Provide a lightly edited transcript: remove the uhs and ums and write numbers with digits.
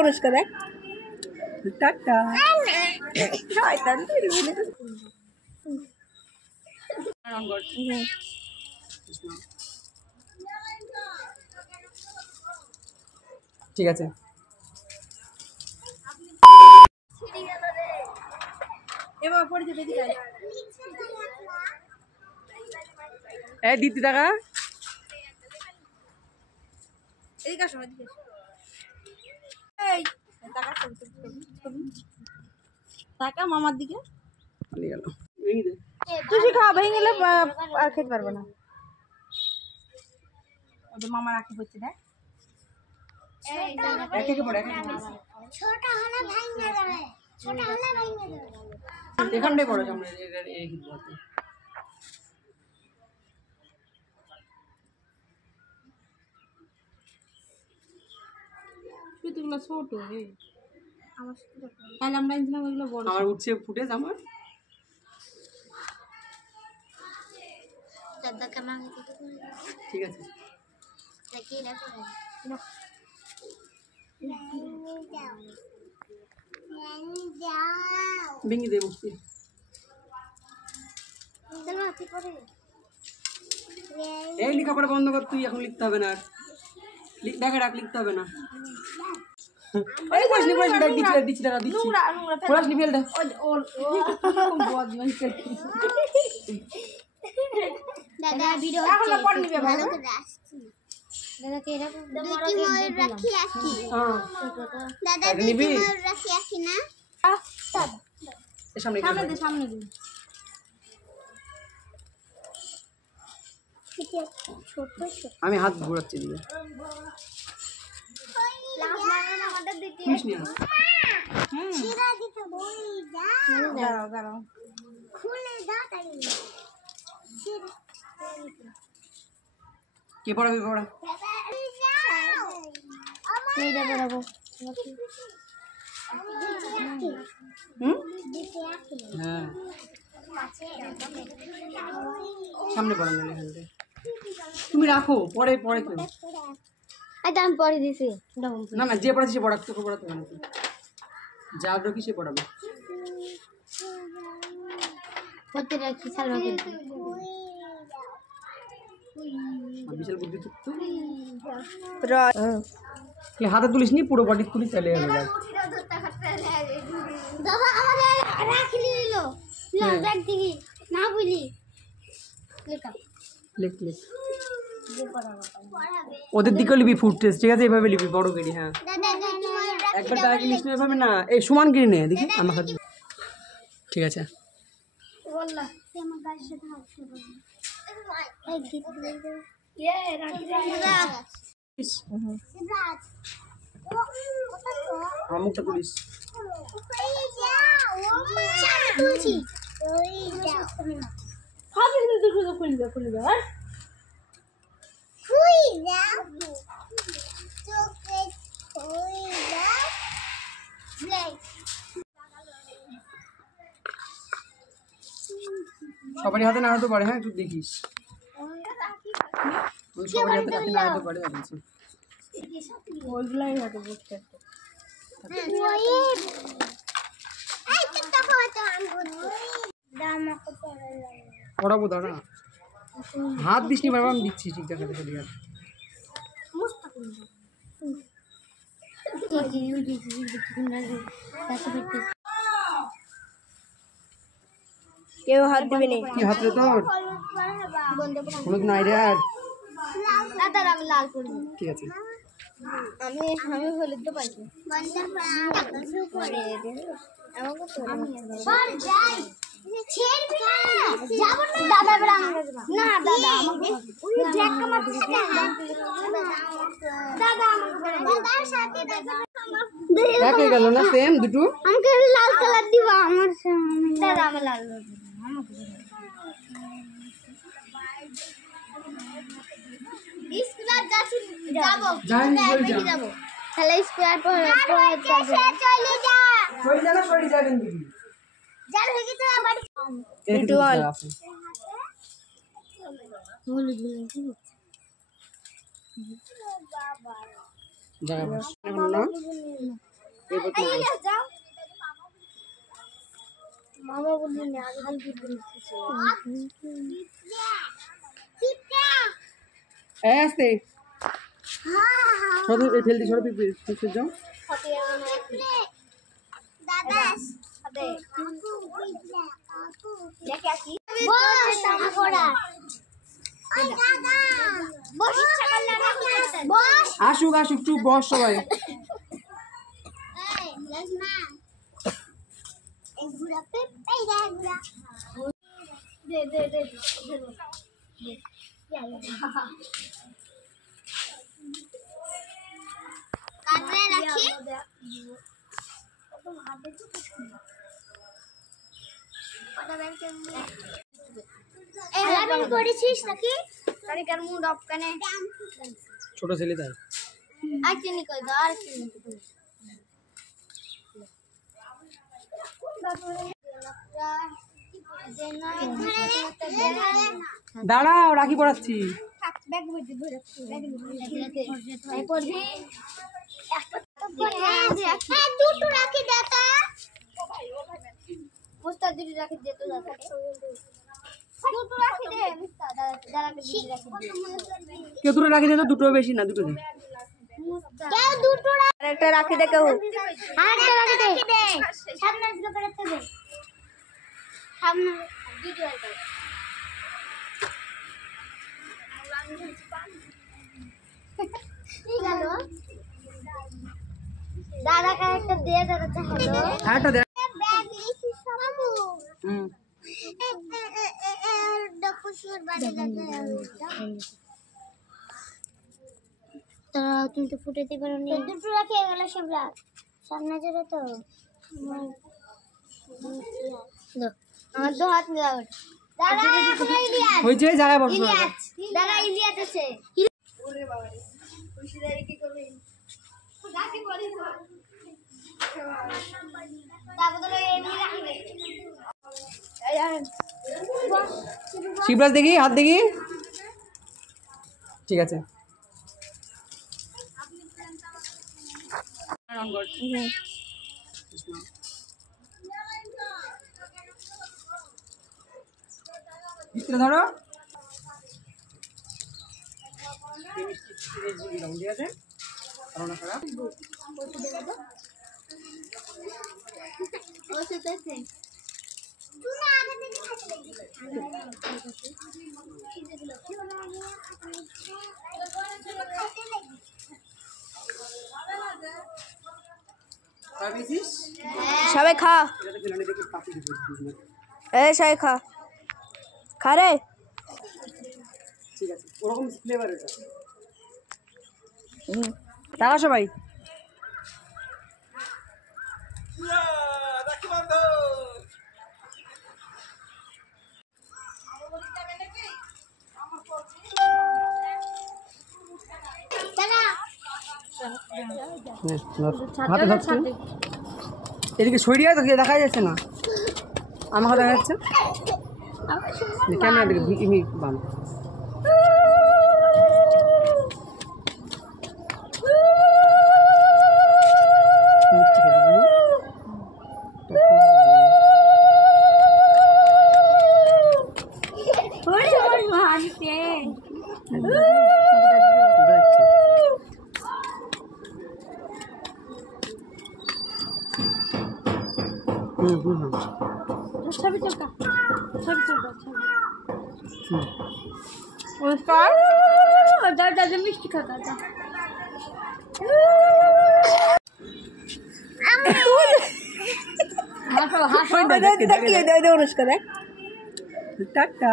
অনুষ্কা দেখ টাটা ঠিক আছে দিদি টাকা টাকা মামার দিকে তুই খাওয়া ভেঙে গেলে আর খেতে পারবো না ওদের মামা রাখি হচ্ছে দেখ এখানটাই বড় সামনে ছোট আমার উঠছে ফুটেজ আমার ঠিক আছে ভেঙে দে মুক্তি এই লেখাপড়া বন্ধ কর তুই এখন লিখতে হবে না দেখে রাখ লিখতে হবে না এই পড়াশনি দিচ্ছি দাঁড়া দিচ্ছি পড়াশনি ফেল দে দাদা ভিডিও হচ্ছে ভালো করে আসছি দাদা কে এরকম দুটি ময়ূর রাখি আকি দাদা দুটি ময়ূর রাখি আকি না সামনে দে আমি হাত ঘোরাচ্ছি দিকে আমাদের দুটি দাঁড়াও খুলে দাও তাই কে পড়াবি পড়া এইটা পড়াবো হ্যাঁ সামনে পড়া না এখানে তুমি রাখো পরে পরে কেউ এটা আমি পড়ে দিছি না না যে পড়াচ্ছি সে পড়াতে তোকে পড়াতে হবে না যা আগ্রহ কি সে পড়াবে পড়তে রাখি সালমা কিন্তু বিশাল বুদ্ধি তো হাতে তুলিস নি পুরো বডি তুলিস চলে যাবে দাদা আমাদের রাখি নিল দেখ দেখি না বুঝলি লিখ ওদের দিকেও লিবি ফুড টেস্ট ঠিক আছে এভাবে লিবি বড় গিরি হ্যাঁ একবার ডাইরেক্ট লিস্ট এভাবে না এই সমান গিরি নে দেখি আমার হাতে ঠিক আছে বললা আমার গায়ের সাথে হাত ছিল এই গিট রাখি মুখটা তুলিস সবারই হাতে না হতে পারে হ্যাঁ একটু দেখিস সবারই হাতে রাখি না হতে পারে বলছি ওইগুলাই হাতে বুঝতে পড়াবো দাঁড়া হাত দিস নি বাবা আমি দিচ্ছি ঠিক দেখাতে চলি আর কেউ হাত দিবে না কি হাত রে তোর হলুদ নাই রে আর দাদা আমি লাল করব ঠিক আছে আমি হলুদ তো পাইছি দাদা না দাদা দাদার সাথে এক হয়ে গেল না সেম দুটো আমাকে লাল কালার দিবা আমার দাদা আমি লাল স্কুলে যাব তাহলে স্কুল চলে যা না সরি যাবেন দিদি যার হয়ে গেছে আবার হলুদ জায়গা বস এখন না এরপর তো যাও মামা বললি না আগে হালকি বলতেছে আস্তে সব ফেলদি সব ফেলতে যাও দাদা আদে দেখে আসি বস আমরা ওই দাদা বস ইচ্ছা করলে বস আসুক আসুক চুপ বস সবাই এই লাজমা এই গুড়া পে এই গুড়া দে কাটরে রাখি এলাবেন করেছিস নাকি কারিকার মুড অফ কানে ছোট ছেলে তাই আর চিনি কই দাও আর চিনি দাঁড়াও রাখি পড়াচ্ছি ব্যাগ বুঝি ধরে ব্যাগ পড়বি দুটো রাখি দেখা মুস্তাদ দিদি রাখি দে তো দাদা দুটো রাখি দে মুস্তাদ দাদাকে দিদি রাখি দে কেউ দুটো রাখি দে তো দুটো বেশি না দুটো দে কেউ দুটো আরেকটা রাখি দে কেউ আরেকটা রাখি দে সামনে আসবে করতে দে সামনে দুটো রাখি কি গেল দাদাকে একটা দিয়ে দাদা চাহালো আরেকটা দে ব্যাগ লিখি বাবু হুম ডকুশুর বাড়ি যেতে তারা তুমি তো ফুটাতে পারো নি দুটো রাখি গেল সবলা সামনে যেতে তো আমার তো হাত মিলাও দাদা ইলিয়াস হয়েছে জায়গায় বসো দাদা ইলিয়াস আছে ওরে বাবা রে খুশিদারি কি করবে রাখি পড়ি তারপরে এমনি রাখি দে শিবরাজ দেখি হাত দেখি ঠিক আছে ভিতরে ধরো ঠিক আছে ওষুধ আছে তুমি আগে থেকে সবাই খা এই সবাই খা খা রে ঠিক আছে ওরকম ফ্লেভার এটা টাকা সবাই হাতে ধরছো এদিকে সরিয়ে তো দেখা যাচ্ছে না আমাকে দেখা যাচ্ছে ক্যামেরা দিকে ইমি বান ছবি চলকা নমস্কার দাদা মিষ্টি খাতা টাটা